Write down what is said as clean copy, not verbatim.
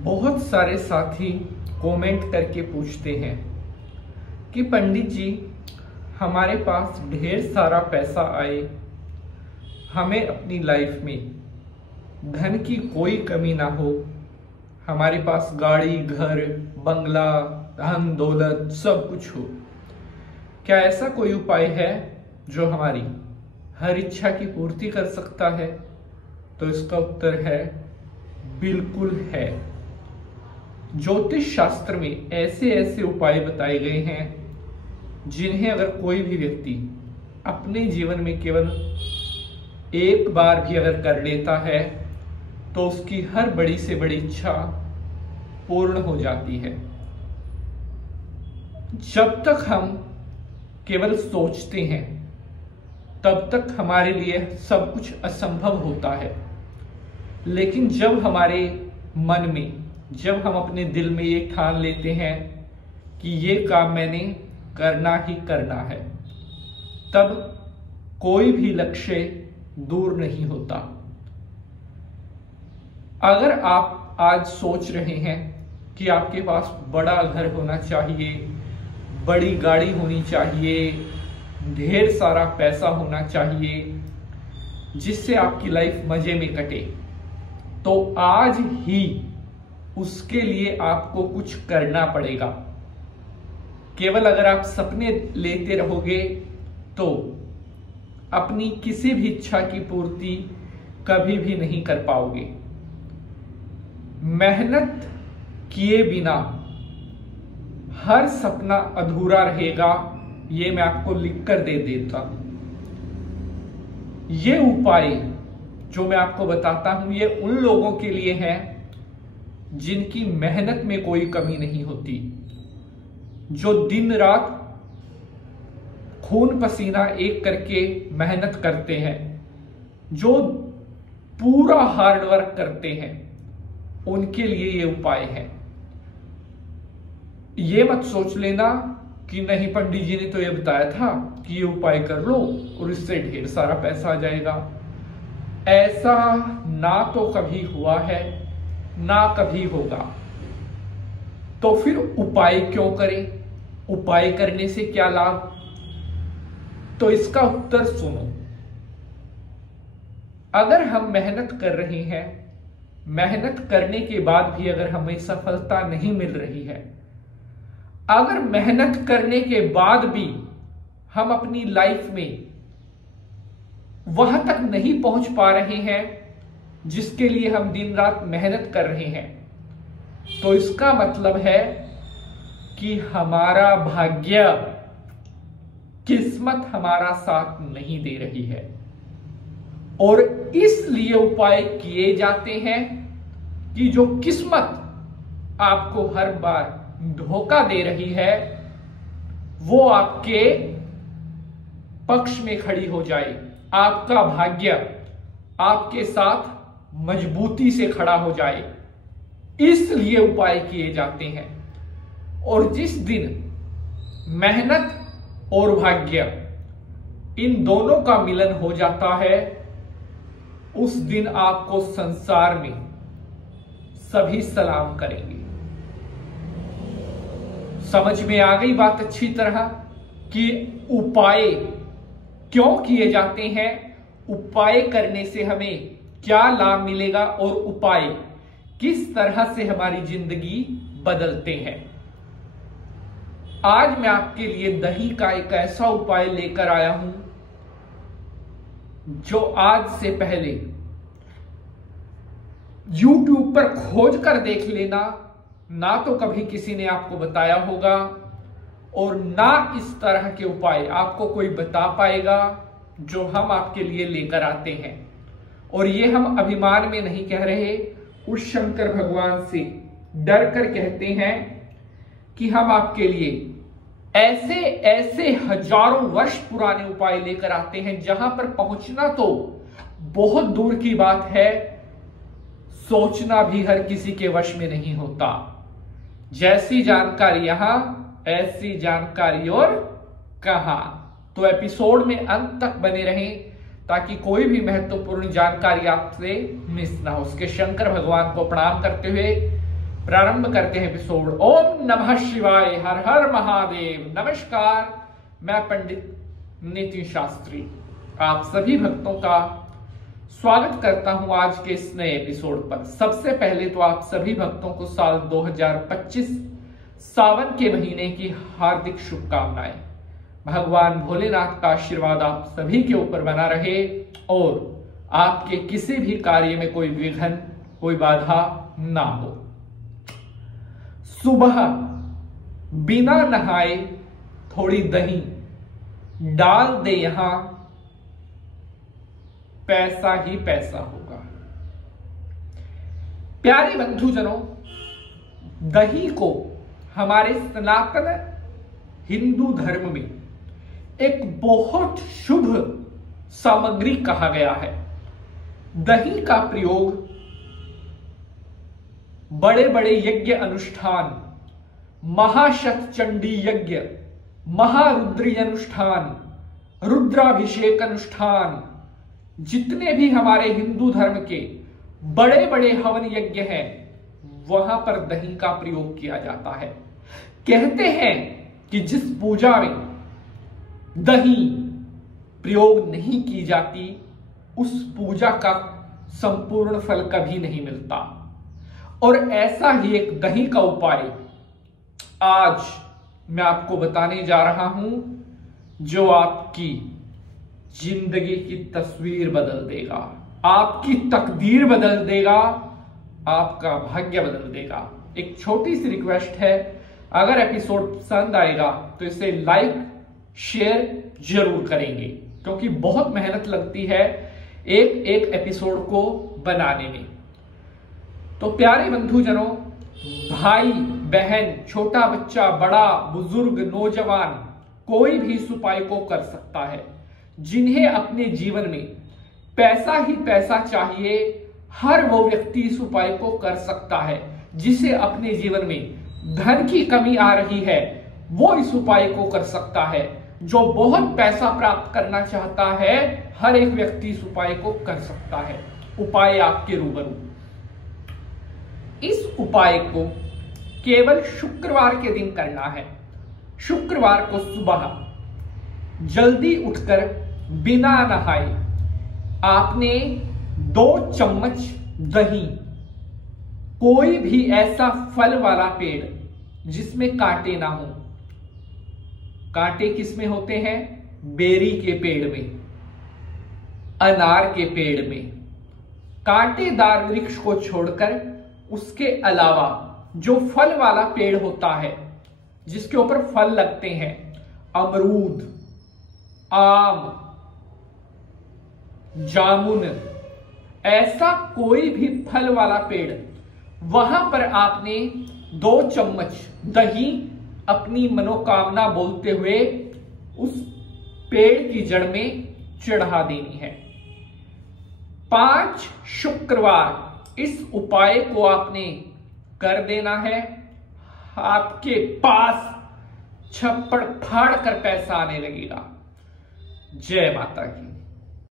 बहुत सारे साथी कमेंट करके पूछते हैं कि पंडित जी, हमारे पास ढेर सारा पैसा आए, हमें अपनी लाइफ में धन की कोई कमी ना हो, हमारे पास गाड़ी, घर, बंगला, धन दौलत सब कुछ हो, क्या ऐसा कोई उपाय है जो हमारी हर इच्छा की पूर्ति कर सकता है? तो इसका उत्तर है बिल्कुल है। ज्योतिष शास्त्र में ऐसे ऐसे उपाय बताए गए हैं जिन्हें अगर कोई भी व्यक्ति अपने जीवन में केवल एक बार भी अगर कर लेता है तो उसकी हर बड़ी से बड़ी इच्छा पूर्ण हो जाती है। जब तक हम केवल सोचते हैं तब तक हमारे लिए सब कुछ असंभव होता है, लेकिन जब हमारे मन में, जब हम अपने दिल में ये ठान लेते हैं कि ये काम मैंने करना ही करना है, तब कोई भी लक्ष्य दूर नहीं होता। अगर आप आज सोच रहे हैं कि आपके पास बड़ा घर होना चाहिए, बड़ी गाड़ी होनी चाहिए, ढेर सारा पैसा होना चाहिए जिससे आपकी लाइफ मजे में कटे, तो आज ही उसके लिए आपको कुछ करना पड़ेगा। केवल अगर आप सपने लेते रहोगे तो अपनी किसी भी इच्छा की पूर्ति कभी भी नहीं कर पाओगे। मेहनत किए बिना हर सपना अधूरा रहेगा, ये मैं आपको लिखकर दे देता हूं। ये उपाय जो मैं आपको बताता हूं ये उन लोगों के लिए है जिनकी मेहनत में कोई कमी नहीं होती, जो दिन रात खून पसीना एक करके मेहनत करते हैं, जो पूरा हार्ड वर्क करते हैं, उनके लिए ये उपाय है। ये मत सोच लेना कि नहीं, पंडित जी ने तो ये बताया था कि ये उपाय कर लो और इससे ढेर सारा पैसा आ जाएगा। ऐसा ना तो कभी हुआ है ना कभी होगा। तो फिर उपाय क्यों करें? उपाय करने से क्या लाभ? तो इसका उत्तर सुनो। अगर हम मेहनत कर रहे हैं, मेहनत करने के बाद भी अगर हमें सफलता नहीं मिल रही है, अगर मेहनत करने के बाद भी हम अपनी लाइफ में वहां तक नहीं पहुंच पा रहे हैं जिसके लिए हम दिन रात मेहनत कर रहे हैं, तो इसका मतलब है कि हमारा भाग्य, किस्मत हमारा साथ नहीं दे रही है। और इसलिए उपाय किए जाते हैं कि जो किस्मत आपको हर बार धोखा दे रही है वो आपके पक्ष में खड़ी हो जाए, आपका भाग्य आपके साथ मजबूती से खड़ा हो जाए। इसलिए उपाय किए जाते हैं। और जिस दिन मेहनत और भाग्य इन दोनों का मिलन हो जाता है, उस दिन आपको संसार में सभी सलाम करेंगे। समझ में आ गई बात अच्छी तरह कि उपाय क्यों किए जाते हैं, उपाय करने से हमें क्या लाभ मिलेगा और उपाय किस तरह से हमारी जिंदगी बदलते हैं। आज मैं आपके लिए दही का एक ऐसा उपाय लेकर आया हूं जो आज से पहले YouTube पर खोज कर देख लेना, ना तो कभी किसी ने आपको बताया होगा और ना इस तरह के उपाय आपको कोई बता पाएगा जो हम आपके लिए लेकर आते हैं। और ये हम अभिमान में नहीं कह रहे, उस शंकर भगवान से डर कर कहते हैं कि हम आपके लिए ऐसे ऐसे हजारों वर्ष पुराने उपाय लेकर आते हैं जहां पर पहुंचना तो बहुत दूर की बात है, सोचना भी हर किसी के वश में नहीं होता। जैसी जानकारी यहां, ऐसी जानकारी और कहां। तो एपिसोड में अंत तक बने रहें ताकि कोई भी महत्वपूर्ण जानकारी आपसे मिस ना हो। उसके शंकर भगवान को प्रणाम करते हुए प्रारंभ करते हैं एपिसोड। ओम नमः शिवाय, हर हर महादेव। नमस्कार, मैं पंडित नितिन शास्त्री आप सभी भक्तों का स्वागत करता हूं आज के इस नए एपिसोड पर। सबसे पहले तो आप सभी भक्तों को साल 2025 सावन के महीने की हार्दिक शुभकामनाएं। भगवान भोलेनाथ का आशीर्वाद आप सभी के ऊपर बना रहे और आपके किसी भी कार्य में कोई विघ्न, कोई बाधा ना हो। सुबह बिना नहाए थोड़ी दही डाल दे, यहां पैसा ही पैसा होगा। प्यारे बंधुजनों, दही को हमारे सनातन हिंदू धर्म में एक बहुत शुभ सामग्री कहा गया है। दही का प्रयोग बड़े बड़े यज्ञ अनुष्ठान, महाशत चंडी यज्ञ, महारुद्री अनुष्ठान, रुद्राभिषेक अनुष्ठान, जितने भी हमारे हिंदू धर्म के बड़े बड़े हवन यज्ञ हैं वहां पर दही का प्रयोग किया जाता है। कहते हैं कि जिस पूजा में दही प्रयोग नहीं की जाती उस पूजा का संपूर्ण फल कभी नहीं मिलता। और ऐसा ही एक दही का उपाय आज मैं आपको बताने जा रहा हूं जो आपकी जिंदगी की तस्वीर बदल देगा, आपकी तकदीर बदल देगा, आपका भाग्य बदल देगा। एक छोटी सी रिक्वेस्ट है, अगर एपिसोड पसंद आएगा तो इसे लाइक शेयर जरूर करेंगे, क्योंकि बहुत मेहनत लगती है एक एक एपिसोड को बनाने में। तो प्यारे बंधुजनों, भाई बहन, छोटा बच्चा, बड़ा बुजुर्ग, नौजवान, कोई भी इस उपाय को कर सकता है। जिन्हें अपने जीवन में पैसा ही पैसा चाहिए, हर वो व्यक्ति इस उपाय को कर सकता है। जिसे अपने जीवन में धन की कमी आ रही है वो इस उपाय को कर सकता है। जो बहुत पैसा प्राप्त करना चाहता है हर एक व्यक्ति इस उपाय को कर सकता है। उपाय आपके रूबरू। इस उपाय को केवल शुक्रवार के दिन करना है। शुक्रवार को सुबह जल्दी उठकर बिना नहाए आपने 2 चम्मच दही, कोई भी ऐसा फल वाला पेड़ जिसमें कांटे ना हो। कांटे किसमें होते हैं? बेरी के पेड़ में, अनार के पेड़ में। कांटेदार वृक्ष को छोड़कर उसके अलावा जो फल वाला पेड़ होता है जिसके ऊपर फल लगते हैं, अमरूद, आम, जामुन, ऐसा कोई भी फल वाला पेड़, वहां पर आपने 2 चम्मच दही अपनी मनोकामना बोलते हुए उस पेड़ की जड़ में चढ़ा देनी है। 5 शुक्रवार इस उपाय को आपने कर देना है। आपके पास छप्पड़ फाड़ कर पैसा आने लगेगा। जय माता की।